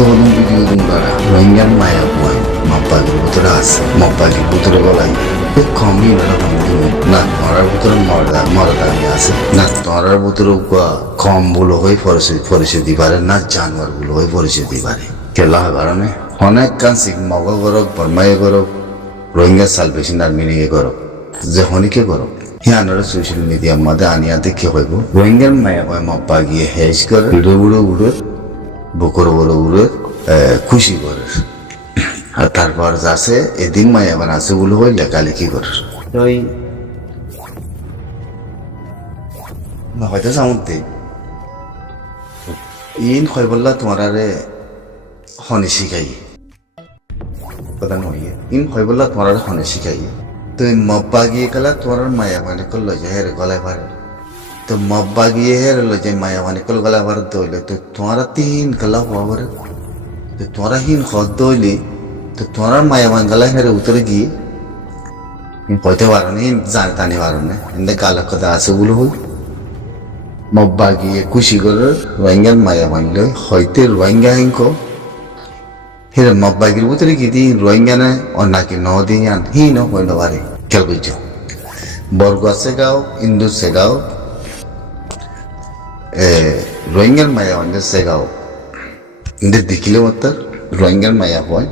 হলুম video দুমরা রোহিঙ্গার মায়া বয় মাব্বাগির ভিতরে আছে মাব্বাগির ভিতরে গলাই কমই রকম দিন না তোমার ভিতরে মরদানি আছে না তোমার ভিতরে কম গুলো হয়ে পরিচয় দিবারে না জানোয়ার গুলো হয়ে পরিচয় দিবারে কেলা কারণে অনেক কান শিখ মগ করক বর্মাই করক রোহিঙ্গা সালভেশন আর্মি নিয়ে করক যে হনিকে করক হিয়ানোর সোশ্যাল মিডিয়ার মধ্যে আনিয়াতে কি হইব রোহিঙ্গার মায়া হয় মাব্বাগিয়ে হেজ করে ভিডিও বুড়ো উড়ে বুকর বড় উড়ে খুশি করে আর তারপর যাচ্ছে এদিন মায়া বানাচ্ছে বলে হই লেখালেখি করে ওই হয়তো সামুদ্রে ইন হয় বললা তোমার আরে হনে শিখাই কথা নয় ইন হয় বললা তোমার আরে হনে শিখাই তুমি মব্বা গিয়ে গেলা তোমার মায়া মানে করলো যে হেরে গলায় পারে তো মব্বা গিয়ে হেরে লো যে মায়া মানে কল গলায় পারে দইলে তো তোমারা তিন গলা হওয়া পারে তো তোমারা হিন হদ দইলে তো তোমার মায়া মানে গলায় হেরে উতরে গিয়ে কইতে পারো নি জানে টানি পারো না এমনি গালা কথা আছে বলে হই মব্বা গিয়ে খুশি করে রোহিঙ্গার মায়া মানলে হয়তো রোহিঙ্গা হিংক হেরে মব্বা গিয়ে উতরে গিয়ে দিই রোহিঙ্গা না অন্যকে ন দিয়ে আন হি ন হইল পারে খেয়াল করছো বরগুয়া সেগাও ইন্দু সেগাও রোহিঙ্গার মায়া মানে সেগাও ইন্দের দেখিলে মত রোহিঙ্গার মায়া হয়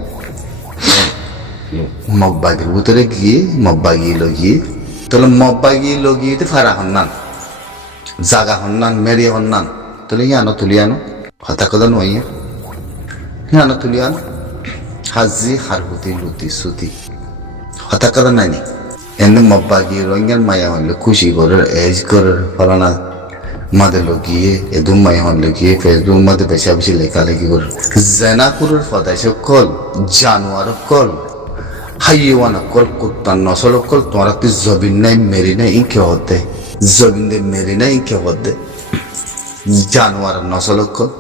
মব্বাগির ভিতরে গিয়ে মব্বাগি লগিয়ে তাহলে মব্বাগি লগিয়ে ফারা হন্নান জাগা হন্নান মেরিয়া হন্নান তাহলে ইয়ানো তুলি আনো হতা কথা নয় ইয়ানো তুলি আনো হাজি হারহুতি লুতি সুতি হতা কথা নাই নি এনে মব্বাগি রোহিঙ্গার মায়া হইলে খুশি করে এজ করে ফলানা মাদে লগিয়ে এদুম মায়া হন লগিয়ে ফেসবুক মাদে বেশা বেশি লেখালেখি করে জেনা কুরের ফদাইশ কল জানোয়ার কল হাইওয়ানা কল কুত্তার নসল কল তোমার তুই জবিন নাই মেরি নাই ইনকে হতে জবিন দে মেরি নাই ইনকে হতে জানোয়ার নসল কল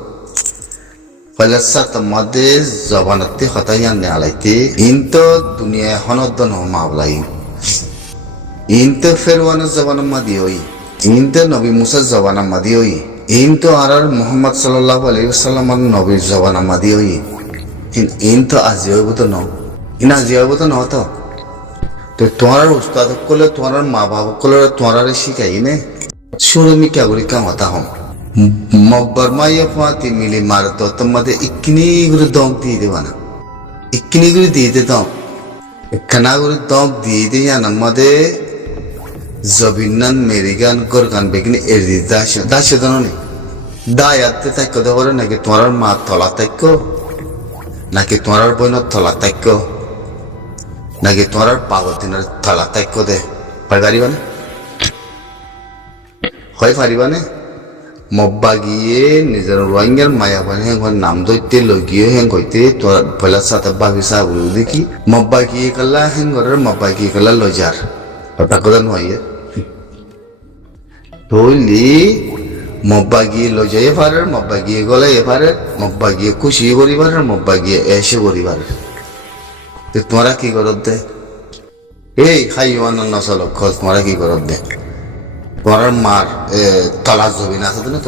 পয়লা সাত মাদে জবানতে হতাইয়ান নে আলাইতে ইন তো দুনিয়া হনদ ন মাবলাই ইন তো ফেরওয়ান জবান মাদি হই ইন তো নবী মুসা জবান মাদি হই ইন তো আর মুহাম্মদ সাল্লাল্লাহু আলাইহি ওয়াসাল্লাম নবীর জবান মাদি হই ইন তো আজি হইব তো ন ইনা জিয়াবো তো নহতো তো তোমার উস্তাদ করলে তোমার মা বাবা করলে তোমার শিখাই নে সুরমি ক্যাবরি কামাতা হম মব্বার মাইয়া ফাতি মিলি মারতো তোমাদের ইকনি গুলো দম দিয়ে দেবা না ইকনি গুলো দিয়ে দে দম একখানা গুলো দম দিয়ে দে আমাদের জবিনান মেরিগান গরগান বেগিনি এরি দাসে দনে দায়াতে তাই কথা বলে নাকি তোমার মা তলা তাইক নাকি তোমার বইনের তলা তাইক নাকি তোমার পাগল দিনের তলা তাইক দে পারিবা না হয় পারিবা না মব্বা গিয়ে নিজের রোহিঙ্গার মায়া বানে হেঙ্গর নাম দইতে লগিয়ে হেঙ্গ হইতে তোর পয়লা সাথে বাগিসা বলে দেখি মব্বা গিয়ে কাল্লা হেঙ্গরের মব্বা গিয়ে কাল্লা লজার ওটা কথা নয় ধরলি মব্বা গিয়ে লজাই পারে মব্বা গিয়ে গলাই পারে মব্বা গিয়ে খুশি করিবার মব্বা গিয়ে এসে করিবার তোমরা কি করত দে এই হাইওয়ান নসল খোঁজ তোমরা কি করত দে তোমার মার তলাশ জমিন আছে তো না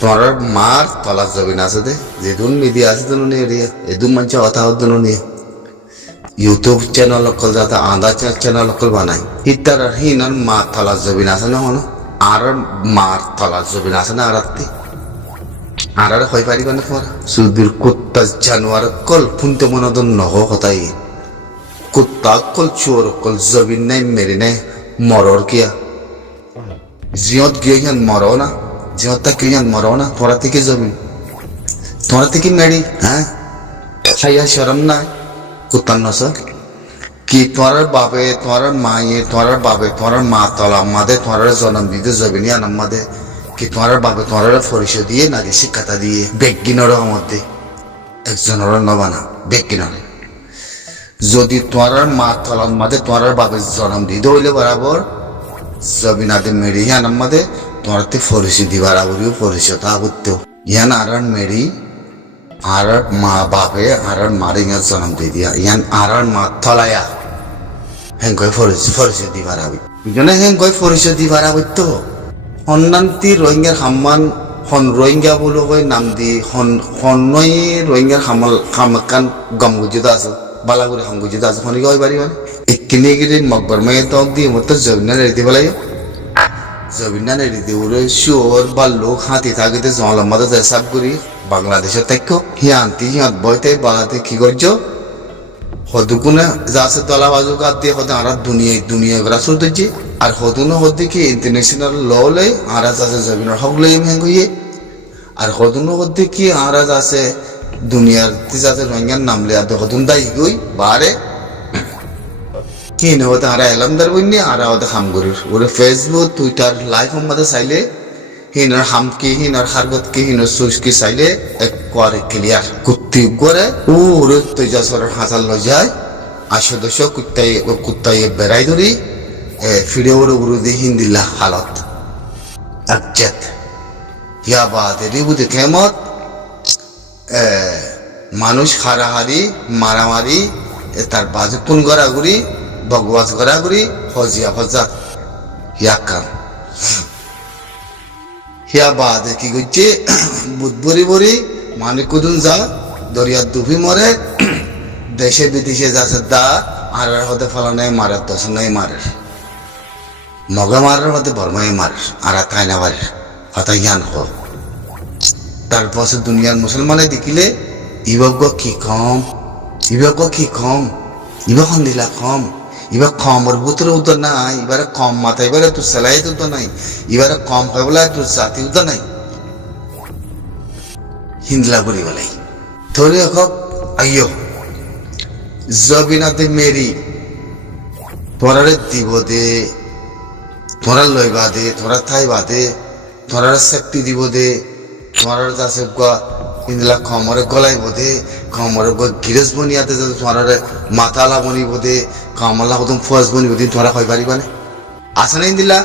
তোমার মার তলাশ জমিন আছে দে যেদুন মিডিয়া আছে তো নিয়ে রিয়া এদুন মানুষ কথা হতো নিয়ে ইউটিউব চ্যানেল অকল যাতে আধা চ্যানেল অকল বানাই ইতার হিনার মার তলাশ জমিন আছে না হনো আর মার তলাশ জমিন আছে না আর হয়ে পারিবা না তোমার সুদূর কুত্তা জানোয়ার কল ফুনতে মনোদন নহ হতাই কুত্তা কল চোর কল জবিন নাই মেরি নাই মরর কিয়া জিয়ত গিয়ে ইয়ান মরো না জিয়তটা গিয়ে ইয়ান মরো না তোরা থেকে জমিন তোরা থেকে মেরি হ্যাঁ খাইয়া শরম নাই কুত্তার নস কি তোমার বাপে তোমার মায়ে তোমার বাপে তোমার মা তলা আমাদের তোমার জন্ম দিতে জবিন ইয়ান আমাদের কি তোমার বাপে তোমার পরিচয় দিয়ে নাকি শিক্ষাটা দিয়ে বেগিনর মধ্যে একজনের নবানা বেগিনর যদি তোমার মা তলার মাঝে তোমার বাপের জন্ম দিতে হইলে বরাবর জবিনাতে মেরি ইয়ান আমাদের তোমার পরিচয় দি বরাবরও পরিচয় তা করতো ইয়ান আর মেরি আর মা বাপে আর মারি ইয়ার জন্ম দিয়ে দিয়া ইয়ান আর মা তলায়া হেঙ্গই পরিচয় দি বরাবি বুঝলে হেঙ্গই পরিচয় দি বরাবর তো অন্যান্তি রোহিঙ্গার হাম্মান hon rohingya bolo koi nam di honnoi rohingya hamakan gam gujuda aso balaguri ham gujuda aso honi koi bari bane ikkini giri makbar mai tok di motor jabina redi balayo জবিনা নেড়িতে উড়ে শুয়োর বাল্লুক হাতি থাকিতে জঙ্গলের মধ্যে দেশাব করি বাংলাদেশের থাকো হিয়ান্তি হিয়াত বইতে বালাতে কি করছো হদুকুনে যাচ্ছে তলা বাজু কাট দিয়ে হতে আর দুনিয়া করা শুরু দিচ্ছি আর হদুনো হদি কি ইন্টারন্যাশনাল ল লই আর আছে জবিনের হক লই হেঙ্গুইয়ে আর হদুনো হদি কি আর আছে দুনিয়ার যাচ্ছে রোহিঙ্গার নাম লে আর হদুন দাই গই বারে কিনে হতে আর এলামদার বইনি আর ওদের হামগুরির ওরে ফেসবুক টুইটার লাইভ মধ্যে চাইলে হিনার হামকি হিনার হারগত কি হিনার সুইচ কি চাইলে এক করে ক্লিয়ার কুত্তি করে ওরে তৈজাসর হাসাল ল যায় আসো দশ কুত্তাই বেড়াই ধরি ফিরে ওরে উরুদি হিন্দিল্লা হালত আকজেত ইয়া বাদে রিবুদি কেমত মানুষ হারাহারি মারামারি তার বাজে পুন গড়াগুড়ি ভগবাস গড়াগুড়ি হজিয়া হজাত ইয়া কাম হিয়া বাদে কি করছে বুধবরি বরি মানে কুদুন যা দরিয়া দুভি মরে দেশে বিদেশে যাচ্ছে দা আর হতে ফলানায় মারে দশ নাই মারে মগা মারার হতে বর্মায় মারে আর তাই না মারে হতা জ্ঞান হ তারপর দুনিয়ার মুসলমানে দেখিলে ইবক কি কম ইবা দিলা কম এবার কমর ভিতরে উত্তর নাই এবারে কম মাথায় এবারে তোর সেলাই উত্তর নাই এবারে কম হয় বলে তোর জাতি উত্তর নাই হিন্দলা করি বলাই ধরে হোক আইয় জবিনাতে মেরি তোরারে দিব দে তোরা লইবা দে তোরা থাইবা দে তোরা সেফটি দিব দে তোরা যাচ্ছে হিন্দলা কমরে গলাইব দে কমরে গিরেজ বনিয়াতে যাতে তোরারে মাথালা বনিব দে কামলা হতম ফুয়াজ বনিব দিন তোরা হয় পারিবানে আসা নাই দিলা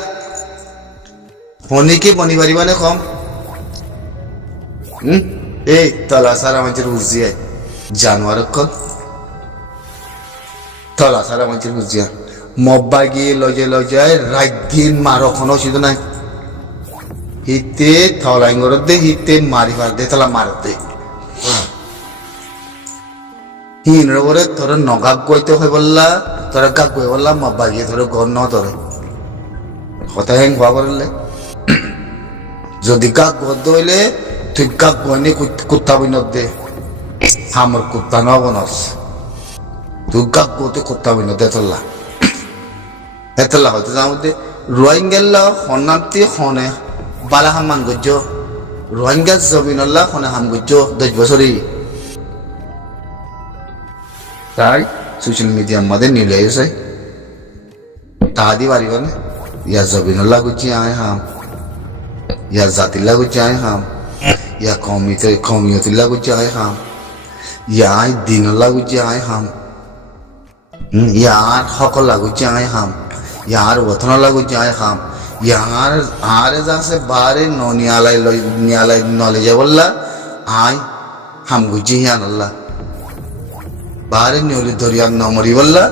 হনিকে বনি পারিবানে কম এই তলা সারা মানুষের উজিয়ায় জানোয়ার কল তলা সারা মানুষের উজিয়া মব্বা গিয়ে লজায় রাত দিন মারখনো শুধু নাই হিতে থলাইঙ্গর দে হিতে মারিবার দে তলা মার দে হিনরে বলে তোর নগাক গইতে হই বললা তোরা গাক গই বললা মব্বা গিয়ে তোর ঘর ন তোরে কথা হেং হওয়া করলে যদি গাক গদ হইলে তুই গাক গইনি কুত্তা বিনোদ দে আমার কুত্তা ন বনস তুই গাক গতে কুত্তা বিনোদ দে তোল্লা এতলা হয়তো যার মধ্যে রোহিঙ্গা হনাতি হনে বালা হামান গজ্জ রোহিঙ্গা জমিনল্লা হনে হাম গজ্জ 10 বছরই তাই সোশ্যাল মিডিয়ার মধ্যে নিলে এসে তাহাদি পারিব না ইয়া জবিনুল্লাহ গুজি আয় হাম ইয়া জাতিল্লাহ গুজি আয় হাম ইয়া কমিয়তুল্লাহ গুজি আয় হাম ইয়া দিনুল্লাহ গুজি আয় হাম ইয়ার হকল্লাহ গুজি আয় হাম ইয়ার ওতনল্লাহ গুজি আয় হাম ইয়ার আরে যাচ্ছে বারে নিয়ালাই নলে যে বললা আয় হাম গুজি হিয়ান আল্লাহ বারে নিয়লি দরিয়ার নমরি বললা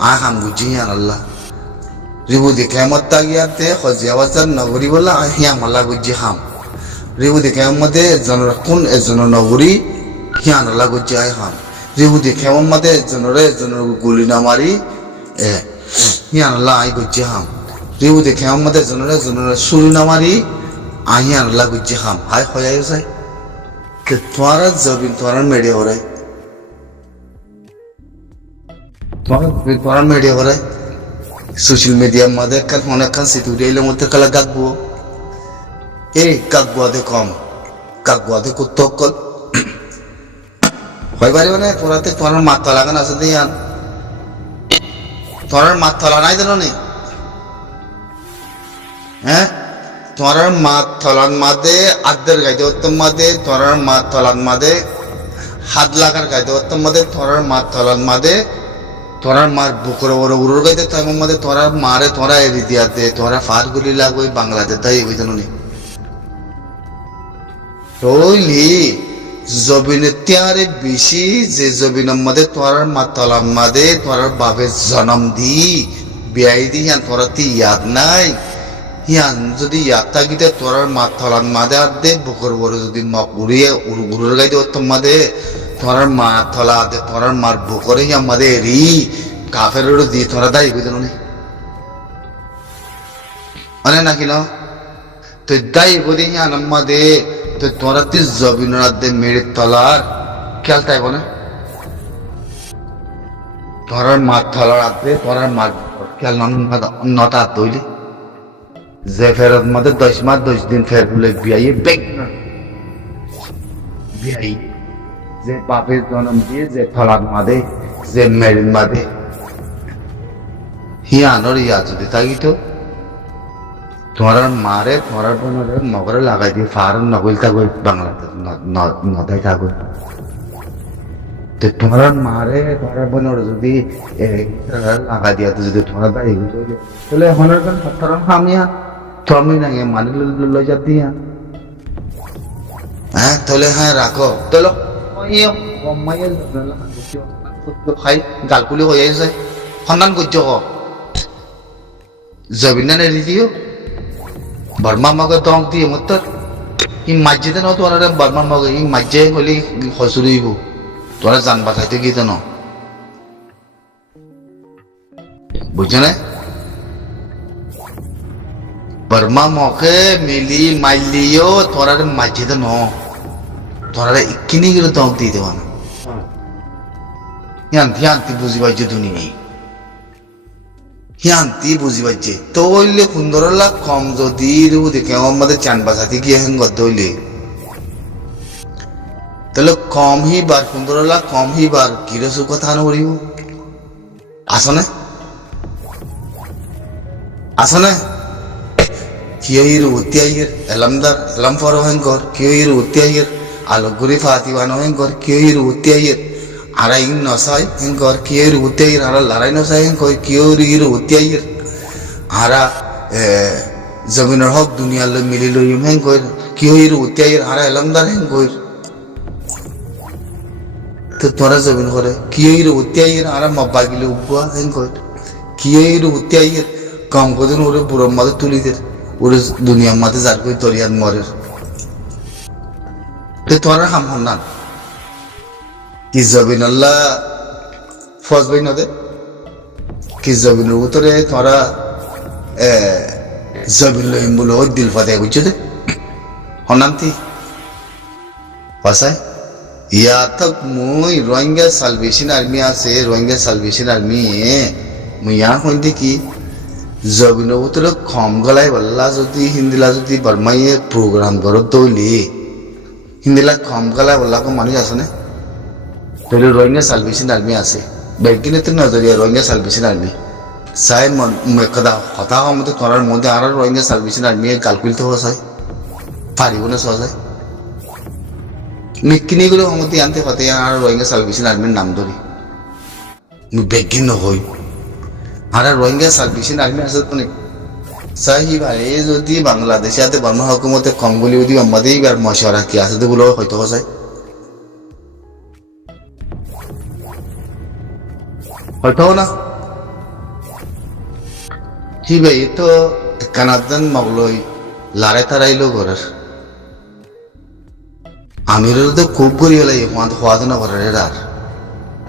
আয় হাম গুজি হিয়ান আল্লাহ রিবুদি কেমত তাগিয়াতে হজিয়াবাজার নগরী বললা আয় হিয়াম আল্লাহ গুজি হাম রিবুদি কেমতে এজনের কোন এজনের নগরী হিয়ান আল্লাহ গুজি আয় হাম রিবুদি কেমন মতে এজনের গুলি না মারি হিয়ান আল্লাহ আয় গুজি হাম রিবুদি কেমন মতে এজনের সুরি না মারি আয় হিয়ান আল্লাহ গুজি হাম হায় হয়াই যায় তোমার জবিন তোমার মেডিয়া হরাই তোমার মেডিয়া হরাই সোশ্যাল মিডিয়ার মধ্যে অনেকক্ষণ সিতুরিয়ালের মধ্যে কালা গাকবো এই গাকবুয়াতে কম গাকবুয়াতে কুত্তকল হয় পারিব না তোরাতে তোমার মাথা লাগান আছে দিয়ান তোমার মাথা নাই জানো নি হ্যাঁ তোমার মাথালান মাদে আদ্দের গাইতে উত্তম মাদে তোমার মাথালান মাদে হাত লাগার গাইতে উত্তম মাদে তোমার মাথালান মাদে তোরার মার বুকুর বড় উড়ুর গাইতে তাই মধ্যে তোরা মারে তোরা এরি দিয়াতে তোরা ফার গুলি লাগবে বাংলাদেশ তাই এগোই জানো নি রইলি জবিনের তিয়ারে বেশি যে জবিনের মধ্যে তোরার মাতালাম মাদে তোরার বাপের জন্ম দি বিয়াই দি তোরা তি ইয়াদ নাই ইয়ান যদি ইয়াত্তা গিতে তোরার মাত থলান মাদে আর দে বুকর বড় যদি মক উড়িয়ে উড়ুর গাইতে ওত্তম মাদে তোরার মা থলা দে তোরার মার বুকরে ইয়া মাদে রি কাফের দি তোরা দাই কইতেন নি অনে নাকি ন তো দাই বদি ইয়ান মাদে তো তোরা তি জবিনরাত দে মেরে তলার খেয়াল তাই বলে তোরার মাত থলার আদে তোরার মার খেয়াল নটা তৈলি যে ফেরত মধ্যে 10 মাস 10 দিন ফের বলে বিয়াই বেগ বিয়াই যে বাপের জন্ম দিয়ে যে ফলাদ মাদে যে মেরিন মাদে হিয়ানোর ইয়া যদি থাকি তো তোমার মারে তোমার বোনরে মগরে লাগাই দিয়ে ফারন নগল থাকো বাংলাতে নদাই থাকো তো তোমার মারে তোমার বোনর যদি লাগাই দিয়া তো যদি তোমার দায়ী তাহলে হনার গান সত্তরণ খামিয়া তুমি না মানি লই যা দিয়া হ্যাঁ তাহলে হ্যাঁ রাখো চলো খাই গালকুলি হয়ে যাইছে সন্ধান করছ জবিনা নেৰি দিও বর্মা মগে দং দিয়ে মত ই মাঝে ন তোমার বর্মা মগে ই মাঝে হলি হসুরিব তোরা জান বাঁচাইতে গিয়ে ন বুঝছো না বর্মা মকে মিলি মাইলিও তোরা মাঝে ন তোরা ইকিনি গেলে দং দিয়ে দেওয়া না হিয়ান্তি বুঝি পাইছো দুনিয়া হিয়ান্তি বুঝি পাইছে তো হইলে 15 লাখ কম যদি দেখে আমাদের চান বাঁচাতে গিয়ে হেন গদ হইলে তাহলে কম হি বার 15 লাখ কম হি বার কিরসু কথা নড়িব আসনে আসনে কিয়ইর উত্যাইয়ের এলামদার এলাম ফর হেঙ্কর কিয়ইর উত্যাইয়ের আলোকগুরি ফাতিবানো হেঙ্কর কিয়ইর উত্যাইয়ের আড়াই নসাই হেঙ্কর কিয়ইর উত্যাইয়ের আড়া লড়াই নসাই হেঙ্কর কিয়ইর উত্যাইয়ের আড়া জমিনের হক দুনিয়ালৈ মিলি লইম হেঙ্কর কিয়ইর উত্যাইয়ের আড়া এলামদার হেঙ্কর তো তোরা জমিন করে কিয়ইর উত্যাইয়ের আড়া মব্বা গিলে উপুয়া হেঙ্কর কিয়ইর উত্যাইয়ের কম কদিন ওরে বুড়ো মাঝে তুলিদের ওরে দুনিয়ার মাঝে যার কই তরিয়ান মরের তো তোরা হাম হন্নান কি জবিন আল্লাহ ফজবাই নদে কি জবিনের উত্তরে তোরা জবিন লইম বলে ওই দিল ফাতে বুঝছো দে হন্নান্তি পাশায় ইয়া তক মুই রোহিঙ্গা সালভেশন আর্মি আছে রোহিঙ্গা সালভেশন আর্মি মুই ইয়া হইতে কি জবিনের উত্তরে কম গলাই বললা যদি হিন্দিলা যদি বর্মাইয়ে প্রোগ্রাম করো তৈলি হিন্দিলা কম গলাই বললা কো মানুষ আছে না তাহলে রোহিঙ্গা সালভেশন আর্মি আছে বেগিনে তো নজরিয়া রোহিঙ্গা সালভেশন আর্মি চাই কথা কথা মতো করার মধ্যে আর রোহিঙ্গা সালভেশন আর্মি কালকুলিত হওয়া চাই পারিব না সহজায় মিকিনিগুলো সমতি আনতে হতে আর রোহিঙ্গা সালভেশন আর্মির নাম ধরি বেগিন নহই আর রোহিঙ্গা সালভেশন আর্মি আছে তো নাকি চাই ভাই যদি বাংলাদেশে আতে বর্মা হুকুমতে কম বলি যদি আমাদের এবার মশারা কি আছে তো বলে হয়তো হসায় হয়তো না জি ভাই তো কানাদান মগলই লারে তারাইলো ঘরের আমিরও তো খুব করি হলে হওয়া না ঘরের আর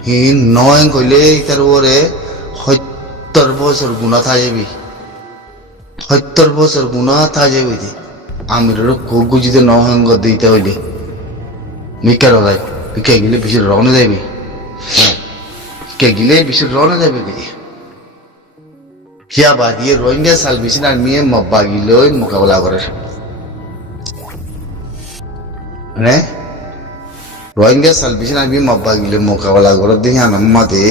হি নয় কইলে তার ওরে 70 বছর গুণা থাকবি 70 বছর গুণা থাকবি দি আমিরও খুব গুজিতে নহঙ্গ দিতে হইলে মিকার হয় পিকে গেলে বেশি রওনা যাবি কে গিলে বেশি রওনা যাবে কি হিয়া বাদিয়ে রোহিঙ্গা সালভেশন আর্মি মব্বা গিলই মোকাবেলা করে মানে রোহিঙ্গা সালভেশন আর্মি মব্বা গিলে মোকাবেলা করে দেখি আনাম্মাতে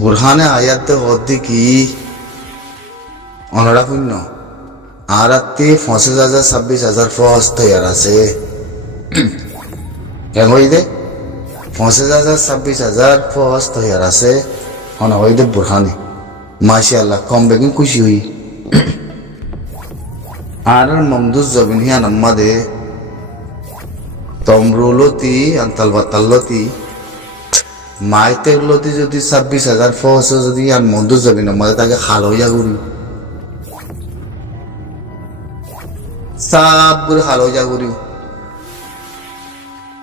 বুরহানে আয়াত হতে কি অনরা শূন্য আর 50,000 26,000 ফস তৈয়ার আছে কেন হই দে 50,000 26,000 ফস তৈয়ার আছে হনা হই দে বুরহানে মাশাআল্লাহ কম বেগিন খুশি হই আর মমদুজ জবিন হিয়া নাম্মাদে তমরুলতি আন্তাল বাতাল্লতি মাইতে লতি যদি 26,000 ফস যদি আর মমদুজ জবিন নাম্মাদে তাকে খাল হইয়া গুড়ি sab guri halo ja guri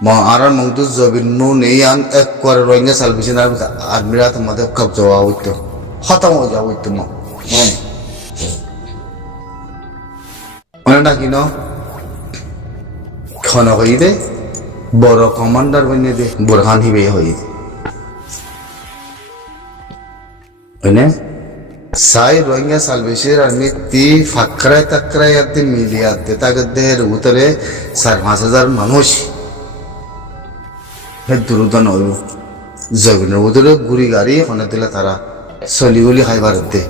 ma aran mongtu jobin no nei an ek kor roinga salvation ar admirat mate kab jawa hoito khatam ho jawa hoito ma ona kino khona hoide boro commander bane de burhan hibe hoide ene sai roinga salvation army ti fakra takra yate miliyate tagadder utare 5000 মানুষ দুরুদন হইব জগনের ভিতরে গুড়ি গাড়ি ওখানে দিলে তারা চলিগুলি খাইবার দে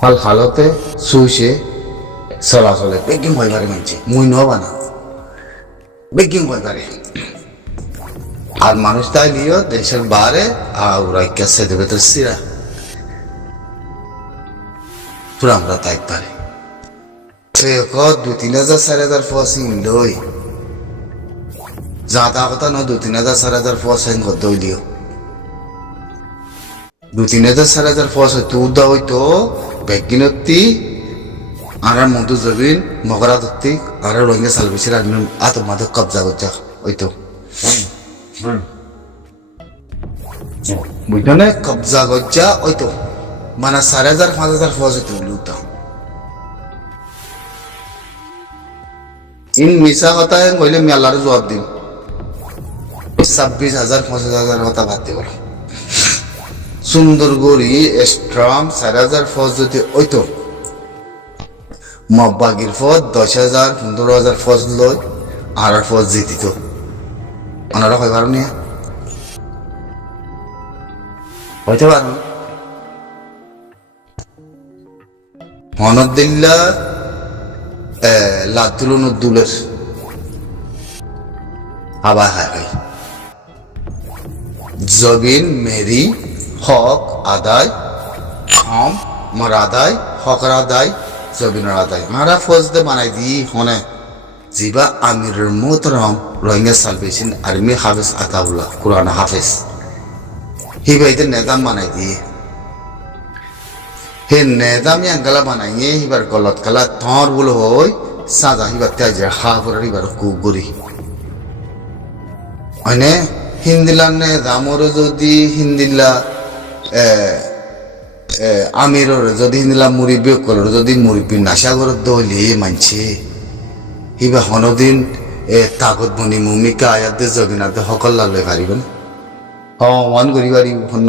হাল হালতে শুইছে চলাচলে বেকিং হইবারে মানছে মুই নহবা না বেকিং হইবারে আর মানুষ তাই লিও দেশের বাইরে আউরাইকা সেদে ভেতর সিরা পুরো আমরা তাই পারে সে 2-3,000 4,000 ফসিং লই যাতা কথা ন 2-3,000 4,000 ফসিং কদই লিও 2-3,000 4,000 ফস হইতো উদা হইতো বেগিনতি আর মন্তু জবিন মগরা দত্তি আর রঙে সালবিছির আদমি আতমাদ কবজা গজা হইতো বুঝনে কবজা গজা হইতো মানে 4,000-5,000 ফস হইতো লুতা ইন মিছা কথা কইলে আমি আল্লাহর জবাব দিম 26,000-25,000 কথা ভাবতে পারো সুন্দর গড়ি স্ট্রং 4,000 ফস যদি হইতো মব্বাগির ফস 10,000-15,000 ফস লই আর ফস জিতিত ওনারা কই পারো নিয়ে হইতে পারো হনদিল্লা লাতুলুন উদ্দুলের আবার হাই জবিন মেরি হক আদায় খাম মর আদায় হকর আদায় জবিনের আদায় মারা ফৌজ দে বানাই দি হনে জিবা আমিরুল মোহতারাম রোহিঙ্গা সালভেশন আর্মি হাফেজ আতাউল্লাহ কুরআন হাফেজ হিবাইতে নেজাম বানাই দিয়ে হে নেজাম ইয়াঙ্গালা বানাইয়ে হিবার গলত কালা থর বলে হই সাজা হিবার তেজে হাফর হিবার কুগুরি মানে হিন্দিলা নেজামর যদি হিন্দিলা আমিরর যদি হিন্দিলা মুরিবি কলর যদি মুরিবি নাশাগর দলি মানছে হিবা হনদিন তাগত বনি মুমিকা আয়াত দে জবিনাতে সকল লালে পারিবেন ওয়ান করি পারি হন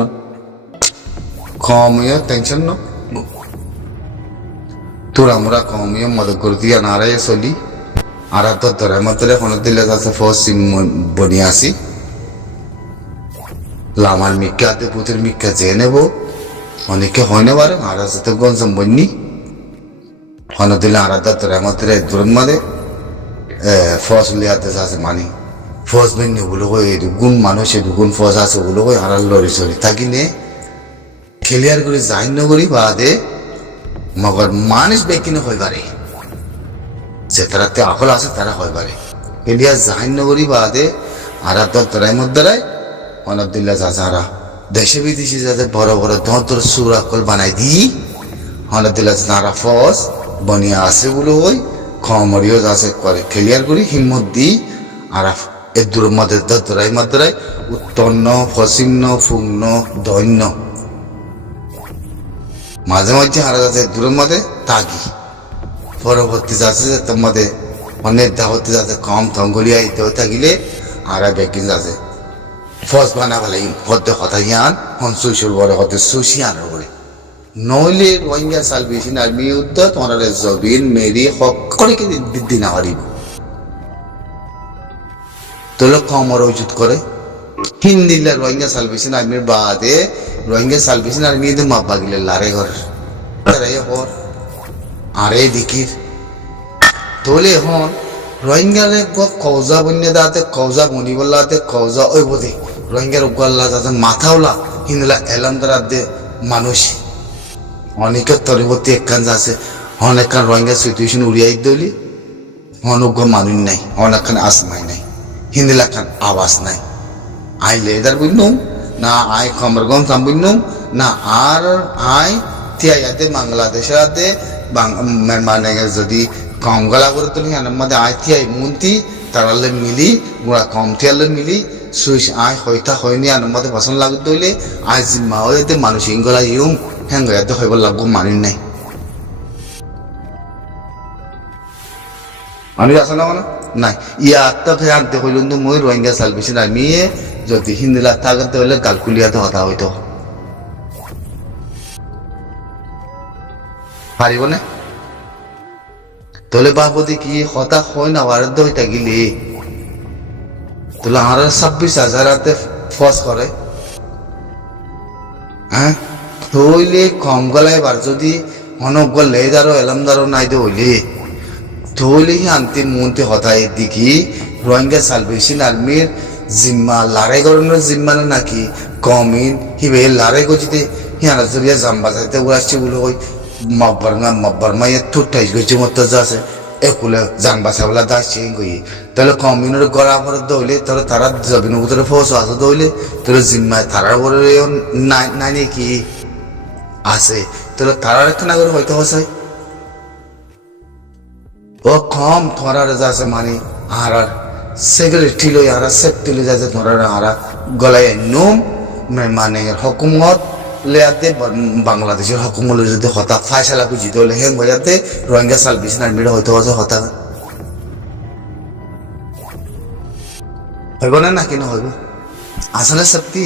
কমিয়া টেনশন ন তোরা মোরা কমিয়া মদত করে দিয়া নারায় চলি আর তো ধরে মাত্রে হন দিলে যাচ্ছে ফসিং বনি আসি লামার মিক্কাতে পুতের মিক্কা চেয়ে নেব অনেকে হয় না পারে আর সাথে গঞ্জম বন্যি হন দিলে আর ধরে মাত্রে দূরত মাদে ফস লিয়াতে আছে মানি ফস বন্যি বলে কই গুণ মানুষ গুণ ফস আছে বলে কই আর লড়ি চড়ি থাকি নে ক্লিয়ার করে যাই ন করি বাদে মগর মানুষ বেকিনে হয়ে পারে যে তারাতে আকল আছে তারা হয়ে পারে ক্লিয়ার যাই ন করি বাদে আর ধরাই মধ্যরাই অনবদুল্লাহ চাচারা দেশে বিদেশে যাতে বড় বড় ধর সুর আকল বানাই দি অনবদুল্লাহ চাচারা ফস বনিয়া আছে বলে ওই খমরিও আছে করে ক্লিয়ার করি হিম্মত দি আর এর দূর মধ্যে ধরাই মধ্যরাই উত্তন্ন ফসিন্ন ফুগ্ন দৈন্য মাঝে মাঝে হারা যাচ্ছে দূরের মধ্যে তাগি পরবর্তী যাচ্ছে তোমাদের অনেক দাওয়াতে যাচ্ছে কম থঙ্গলিয়া ইতেও থাকিলে আর বেকিন যাচ্ছে ফস বানা ফেলে হতে কথা ইয়ান হন সুইসুর বড় হতে সুশি আনার করে নইলে রোহিঙ্গা সালভেশন আর্মি উদ্দ তোমার জবিন মেরি হক করে দিদি না পারিব তোলে কমর উচিত করে হিন্দিলা রোহিঙ্গা সালভেশন আর্মির বাদে রোহিঙ্গা সালভেশন আর্মি মাপবা গেলে লারে ঘর হর আরে দিকির তোলে হন রোহিঙ্গারে কৌজা বন্যে দাতে কৌজা বনি বললাতে কৌজা ওই বোধে রোহিঙ্গার উগাল্লা যাতে মাথাওলা হিন্দুলা এলাম দ্বারা দে মানুষ অনেকের তরিবর্তী একখান আছে অনেকখান রোহিঙ্গা সিচুয়েশন উড়িয়াই দলি অনেক মানুষ নাই অনেকখান আসমাই নাই হিন্দিলা খান আওয়াজ নাই আই লেদার বুঝলুম না আই খমরগঞ্জ বুঝলুম না আর আই তিয়াতে বাংলাদেশের মানে যদি কম গলা করে তুলি আনার মধ্যে আয় থিয়াই মুন্তি তারালে মিলি গুড়া কম থিয়ালে মিলি সুইস আয় হইতা হয়নি আনার মধ্যে পছন্দ লাগতে হইলে আয় জিম্মা হইতে মানুষ ইংগলা ইউম হ্যাঙ্গাতে হইব লাগবো মানি নাই মানুষ আছে না মানে নাই ইয়াত ফের আনতে হইল কিন্তু মই রোহিঙ্গা সালভেশন আর্মি যদি হিন্দিলা থাকতে হইলে গালকুলিয়াতে হতা হইতো পারিব না তোলে বাবদি কি হতা হয় না ওয়ারদ হইতা গিলি তোলে আর 26,000 ফস করে হ্যাঁ তইলে কম গলায় বার যদি অনক গলে দারো এলাম দারো নাই দে হইলে তইলে আনতে মনতে হতায় দিকি রোহিঙ্গা সালভেশন আর্মির জিম্মা লড়াই করানোর জিম্মা নাকি কমিন হিবে লড়াই করছিতে হিয়ানা জরিয়া জাম্বা যাইতে আসছে বলে ওই মব্বার মাইয়ে তুটাইশ গেছে মতো যাচ্ছে একুলে জান বাসাবলা দাসছে গই তাহলে কমিনের গড়া পরে দৌলে তাহলে তারা জবিনের ভিতরে ফস আছে দৌলে তাহলে জিম্মায় তারার পরে নাই নাকি আছে তাহলে তারার একটা না করে হয়তো হসাই ও কম তোমার যাচ্ছে মানে আর সেক্রেটারি লই আর সেফটি লই যাচ্ছে তোমার আর গলায় নুম মানে হকুমত লেয়াতে বাংলাদেশের হকুমত যদি হতা ফায়সালা বুঝিতে হলে হেং হইয়াতে রোহিঙ্গা সালভেশন আর্মিরা হয়তো হচ্ছে হতা হইব না নাকি না হইব আসলে সত্যি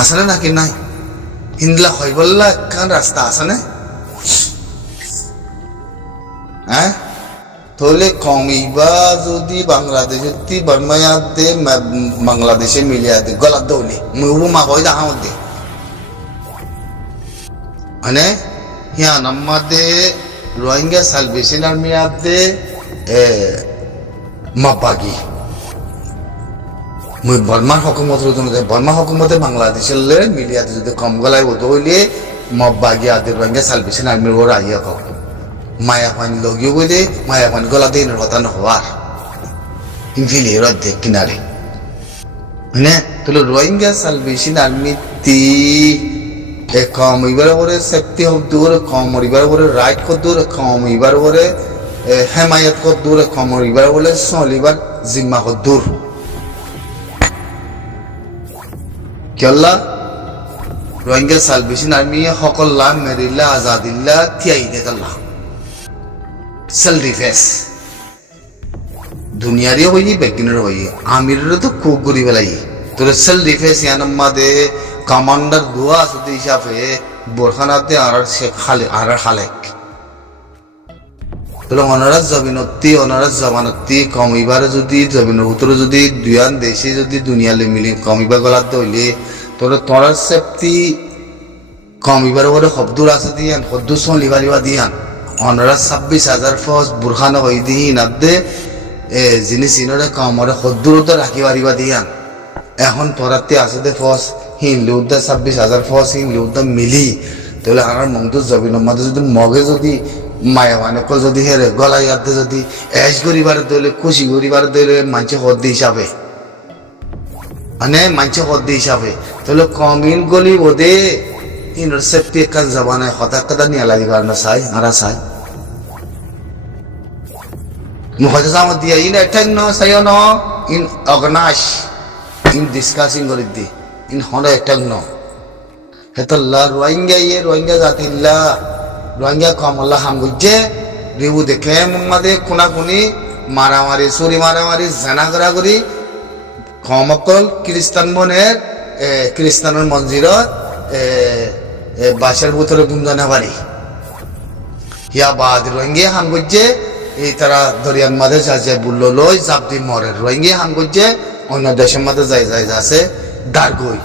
আসলে নাকি নাই হিন্দলা হইবল্লা একখান রাস্তা আছে না হ্যাঁ তাহলে কমিবা যদি বাংলাদেশে বর্মায়াতে বাংলাদেশে মিলিয়াতে গলাত দৌলি মুবু মা কই দেখা মধ্যে মানে হিয়া নাম্মাদে রোহিঙ্গা সালভেশন আর্মি আদে মাবাগি মুই বর্মার হকুমত বর্মা হকুমতে বাংলাদেশের মিলিয়াতে যদি কম গলায় হতো হইলে মবাগি আদে রোহিঙ্গা সালভেশন আর্মির ওরা আইয়া কক মায়া পানি লগিও গেলে মায়া পানি গলা দিয়ে কথা নহবার ইনফিলি রদ্দে কিনারে মানে তাহলে রোহিঙ্গা সালভেশন আর্মি তি কম ইবার করে সেফটি হোক দূর কম ইবার করে রাইট কর দূর কম ইবার করে হেমায়ত কর দূর কম ইবার বলে সলিবার জিম্মা কর দূর কেল্লা রোহিঙ্গা সালভেশন আর্মি সকল্লা মেরিল্লা আজাদিল্লা থিয়াই দে আল্লাহ সেল ডিফেন্স দুনিয়ারই হই বেকিনের হই আমিরেরও তো খুব গরি বেলাই তোর সেল ডিফেন্স ইয়ানাম্মা দে কমান্ডার দুয়া আছে হিসাবে বোরখানাতে আর সে খালে আর খালেক তাহলে ওনারা জমিনতি ওনারা জমানতি কমিবার যদি জমিনের ভিতরে যদি দুয়ান দেশে যদি দুনিয়ালে মিলি কমিবার গলাত হইলে তোর তোর সেফটি কমিবার বলে শব্দুর আছে দিয়ান শব্দুর চলিবারিবা দিয়ান ওনারা 26,000 ফস বুরখানা হই দিই নাদে জিনিস ইনরে কমরে শব্দুরতে রাখি পারিবা দিয়ান এখন তোরাতে আছে দে ফস হিনলে উদ্দা 26,000 ফস হিনলে উদ্দা মিলি তাহলে আমার মংদু জবিনের মধ্যে যদি মগে যদি মায়া মানে যদি হেরে গলায় আদে যদি এশ করিবার দইলে খুশি করিবার দইলে মানছে হদ্দি হিসাবে মানে মানছে হদ্দি হিসাবে তাহলে কমিন গলি ওদে ইনর সেফটি কাজ জবানে হঠাৎ কথা নিয়ে লাগিবার না চাই আর চাই মুখতে সামত দিয়া ইন এটেক ন চাইও ন ইন অর্গানাইজ ইন ডিসকাসিং করে দি ইন হন এটেক ন হেতল্লা রোহিঙ্গা জাতিল্লা রোহিঙ্গা কমল্লা হামগুজে রিবু দেখে মুম্মাদে কোনাকুনি মারামারি চুরি মারামারি জানা করা করি কমকল খ্রিস্টান বনের খ্রিস্টানের মন্দিৰত বাসার ভিতরে গুঞ্জনা বাড়ি ইয়া বাদ রোহিঙ্গা হামগুজে এই তারা দরিয়ার মাঝে যাচ্ছে বুল্লো লই জাপ দি মরে রোহিঙ্গা হামগুজে অন্য দেশের মাঝে যাই যাচ্ছে দারগই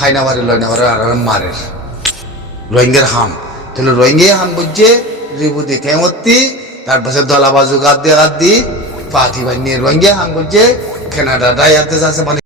হাইনাবাড়ি লয়নাবাড়ি আর মারে রোহিঙ্গার হাম তাহলে রোহিঙ্গা হাম বুঝছে রিবু দেখে মতি তারপরে দলা বাজু গাদ দি পাতি বানিয়ে রোহিঙ্গা হাম বুঝছে কানাডা যাচ্ছে মানে